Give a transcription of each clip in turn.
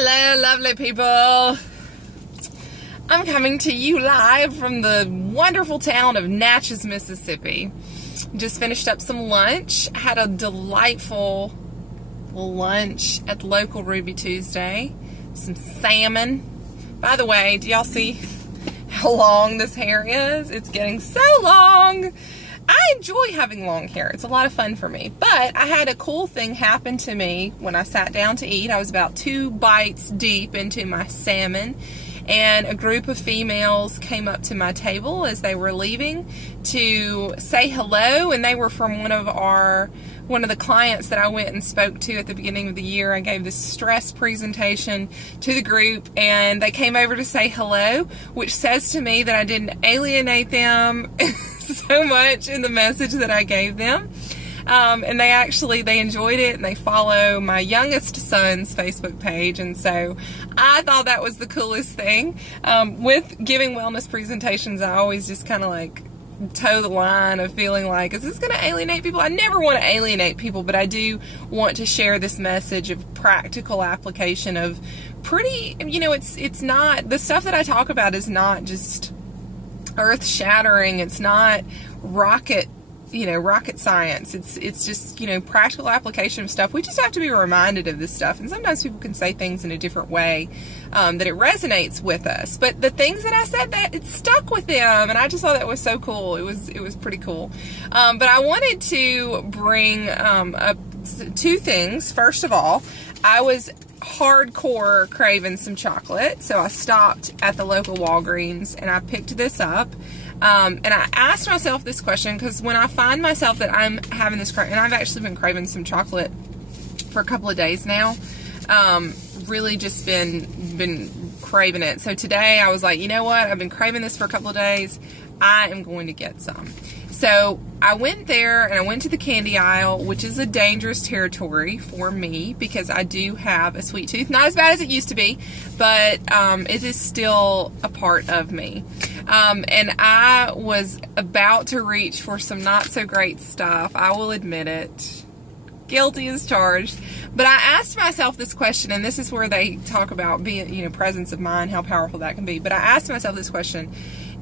Hello, lovely people. I'm coming to you live from the wonderful town of Natchez, Mississippi. Just finished up some lunch. Had a delightful lunch at the local Ruby Tuesday. Some salmon. By the way, do y'all see how long this hair is? It's getting so long. I enjoy having long hair. It's a lot of fun for me. But I had a cool thing happen to me when I sat down to eat. I was about 2 bites deep into my salmon, and a group of females came up to my table as they were leaving to say hello, and they were from one of the clients that I went and spoke to at the beginning of the year. I gave this stress presentation to the group, and they came over to say hello, which says to me that I didn't alienate them so much in the message that I gave them. And they enjoyed it, and they follow my youngest son's Facebook page, and so I thought that was the coolest thing. With giving wellness presentations, I always just kind of like toe the line of feeling like, is this going to alienate people? I never want to alienate people, but I do want to share this message of practical application of pretty, it's not, the stuff that I talk about is not just earth-shattering. It's not rocket science. It's just, practical application of stuff. We just have to be reminded of this stuff. And sometimes people can say things in a different way, that it resonates with us. But the things that I said, that it stuck with them. And I just thought that was so cool. It was pretty cool. But I wanted to bring, up 2 things. First of all, I was hardcore craving some chocolate. So I stopped at the local Walgreens and I picked this up. And I asked myself this question because when I find myself that I'm having this craving, and I've actually been craving some chocolate for a couple of days now, really just been craving it. So today I was like, you know what? I've been craving this for a couple of days. I am going to get some. So I went there and I went to the candy aisle, which is a dangerous territory for me because I do have a sweet tooth. Not as bad as it used to be, but it is still a part of me. And I was about to reach for some not so great stuff. I will admit it. Guilty as charged. But I asked myself this question, and this is where they talk about being, presence of mind, how powerful that can be. But I asked myself this question.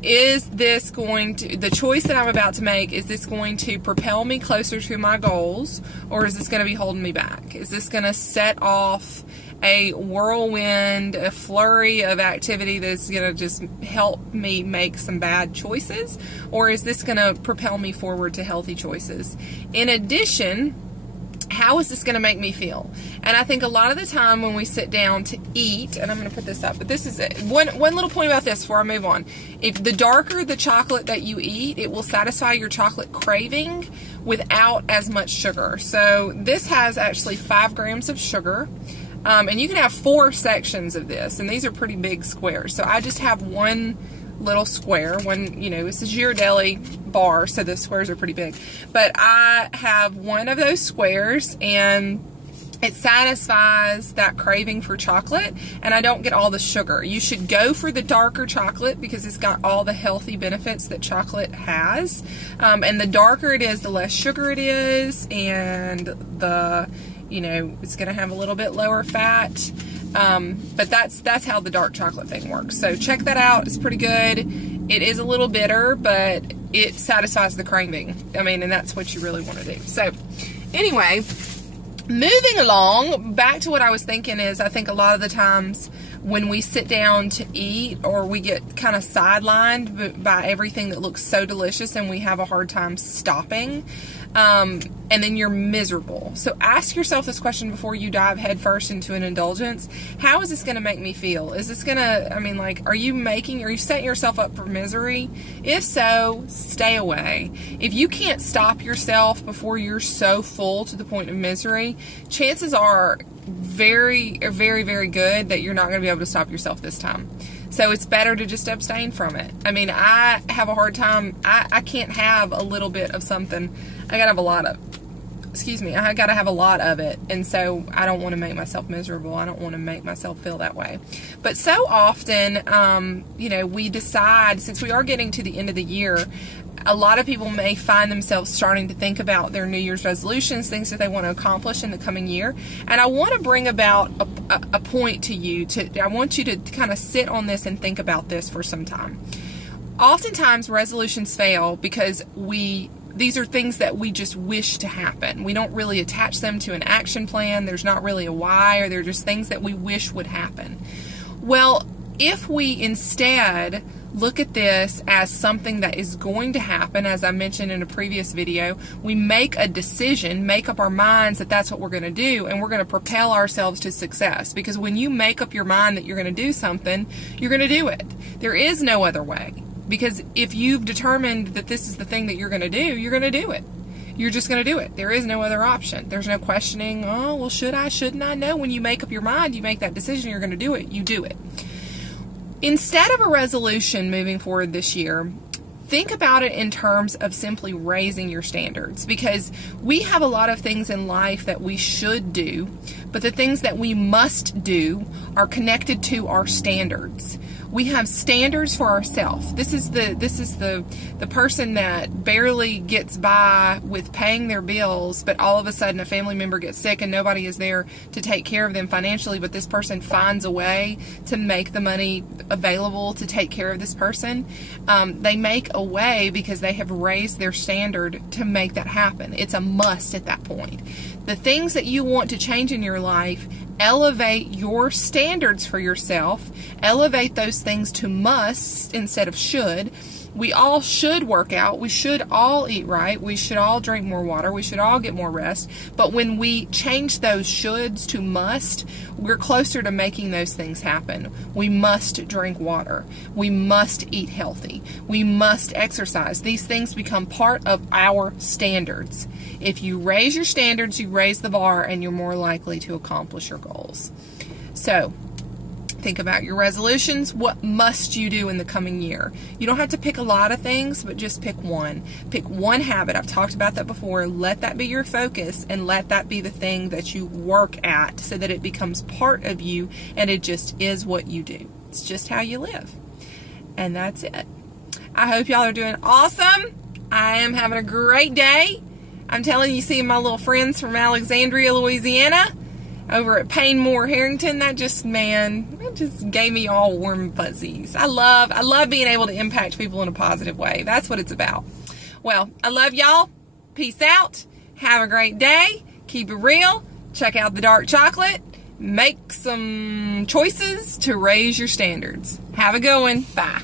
Is this the choice that I'm about to make, is this going to propel me closer to my goals, or is this going to be holding me back? Is this going to set off a whirlwind, a flurry of activity that's going to just help me make some bad choices, or is this going to propel me forward to healthy choices? In addition, how is this going to make me feel? And I think a lot of the time when we sit down to eat, and I'm going to put this up, but this is one little point about this before I move on. If the darker the chocolate that you eat, it will satisfy your chocolate craving without as much sugar. So this has actually 5 grams of sugar, and you can have 4 sections of this, and these are pretty big squares. So I just have one little square, it's a Ghirardelli bar, so the squares are pretty big, but I have one of those squares, and it satisfies that craving for chocolate, and I don't get all the sugar. You should go for the darker chocolate because it's got all the healthy benefits that chocolate has, and the darker it is, the less sugar it is, and it's going to have a little bit lower fat. But that's how the dark chocolate thing works. So check that out. It's pretty good. It is a little bitter, but it satisfies the craving. And that's what you really want to do. So anyway, moving along, back to what I was thinking is I think a lot of the times when we sit down to eat, or we get kind of sidelined by everything that looks so delicious and we have a hard time stopping, and then you're miserable. So ask yourself this question before you dive headfirst into an indulgence. How is this going to make me feel? Is this going to, are you setting yourself up for misery? If so, stay away. If you can't stop yourself before you're so full to the point of misery, chances are very, very, very good that you're not going to be able to stop yourself this time. So it's better to just abstain from it. I have a hard time. I can't have a little bit of something. I gotta have a lot of, I gotta have a lot of it. And so I don't want to make myself miserable. I don't want to make myself feel that way. But so often, we decide, since we are getting to the end of the year, a lot of people may find themselves starting to think about their New Year's resolutions, things that they want to accomplish in the coming year. And I want to bring about a point to you. I want you to kind of sit on this and think about this for some time. Oftentimes resolutions fail because these are things that we just wish to happen. We don't really attach them to an action plan. There's not really a why, or they're just things that we wish would happen. Well, if we instead look at this as something that is going to happen, as I mentioned in a previous video, we make a decision, make up our minds that that's what we're going to do, and we're going to propel ourselves to success. Because when you make up your mind that you're going to do something, you're going to do it. There is no other way. Because if you've determined that this is the thing that you're going to do, you're going to do it. You're just going to do it. There is no other option. There's no questioning, oh, well, should I, shouldn't I? No, when you make up your mind, you make that decision, you're going to do it. You do it. Instead of a resolution moving forward this year, think about it in terms of simply raising your standards, because we have a lot of things in life that we should do, but the things that we must do are connected to our standards. We have standards for ourselves. This is the person that barely gets by with paying their bills, but all of a sudden a family member gets sick and nobody is there to take care of them financially, but this person finds a way to make the money available to take care of this person. They make a way because they have raised their standard to make that happen. It's a must at that point. The things that you want to change in your life, elevate your standards for yourself. Elevate those things to must instead of should. We all should work out. We should all eat right. We should all drink more water. We should all get more rest. But when we change those shoulds to must, we're closer to making those things happen. We must drink water. We must eat healthy. We must exercise. These things become part of our standards. If you raise your standards, you raise the bar, and you're more likely to accomplish your goals. So, think about your resolutions. What must you do in the coming year? You don't have to pick a lot of things, but just pick one. Pick one habit. I've talked about that before. Let that be your focus, and let that be the thing that you work at so that it becomes part of you and it just is what you do. It's just how you live. And that's it. I hope y'all are doing awesome. I am having a great day. I'm telling you, seeing my little friends from Alexandria, Louisiana, over at Painmore Harrington, that just gave me all warm and fuzzies. I love being able to impact people in a positive way. That's what it's about. Well, I love y'all. Peace out. Have a great day. Keep it real. Check out the dark chocolate. Make some choices to raise your standards. Have a good one. Bye.